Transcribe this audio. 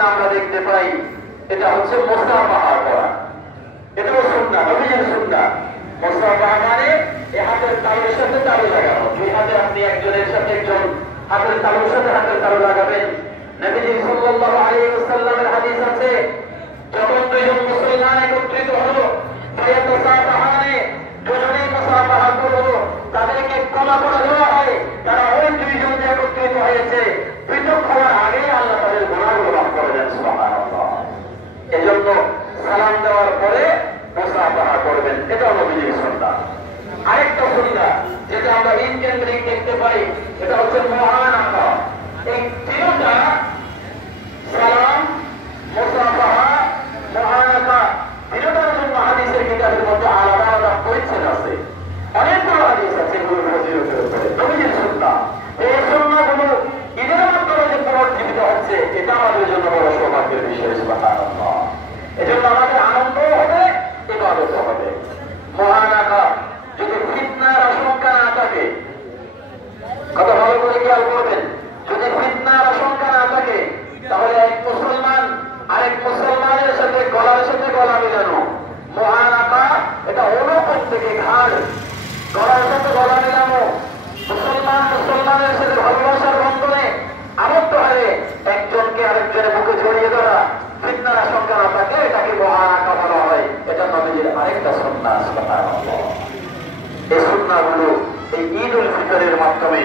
সুন্নাহ আমরা দেখতে পাই, এটা হচ্ছে মুসাফাহা করা। এটাও সুন্নাহ, নবীজির সুন্নাহ। মুসাফাহা মানে এই হাতের তালুর সাথে তালু লাগানো। দুই হাতে আপনি একজনের সাথে একজন হাতের তালুর সাথে হাতের তালু লাগাবেন। নবীজি সাল্লাল্লাহু আলাইহি ওয়াসাল্লামের হাদিস আছে, যখন দুইজন মুসলমান একত্রিত হলো, ফায়াতাসাফাহানে, দুজনেই মুসাফাহা করলো, তাদেরকে ক্ষমা করে দেওয়া হয়। তারা ওই দুইজন যে একত্রিত হয়েছে, পৃথক হওয়ার আগেই আল্লাহ তাদের গুনাহগুলো মাফ করে দেন। সুবহানাল্লাহ। এজন্য সালাম দেওয়ার পরে মুসাফাহা করবেন, এটাও নবীজির সুন্নাহ। আরেকটা সুন্নাহ যেটা আমরা ঈদ কেন্দ্রিক দেখতে পাই, এটা হচ্ছে মুআনাকা। এই তিনটা সালাম, মুসাফাহা, মুআনাকা, তিনটার জন্য হাদিসের কিতাবের মধ্যে আলাদা আলাদা পরিচ্ছেদ আছে। অনেকগুলো হাদিস আছে এগুলোর ফজিলতের উপরে, নবীজির সুন্নাহ। এই সুন্নাহগুলো ঈদের মাধ্যমে যে পুনর্জীবিত হচ্ছে, এটা আমাদের জন্য বড় সৌভাগ্যের বিষয়। সুবহানাল্লাহ। এজন্য আমাদের আনন্দও হবে, ইবাদতও হবে। মুআনাকা, যদি ফিতনার আশঙ্কা না থাকে, কথা ভালো করে খেয়াল করবেন, যদি ফিতনার আশঙ্কা না থাকে, তাহলে এক মুসলমান আরেক মুসলমানের সাথে গলার সাথে গলা মিলানো। মুআনাকা এটা অনুকূল থেকে ঘাড়, গলার সাথে গলা মিলানো। মুসলমান মুসলমানের সাথে ভালোবাসার বন্ধনে আবদ্ধ হয়ে একজনকে আরেকজনের বুকে জড়িয়ে ধরা, ফিতনার আশঙ্কা না থাকে, এটাকে মুআনাকা বলা হয়। এটা নবীজির আরেকটা সুন্নাহ। সুবহানাল্লাহ। এই সুন্নাহগুলো এই ঈদ উল ফিতরের মাধ্যমে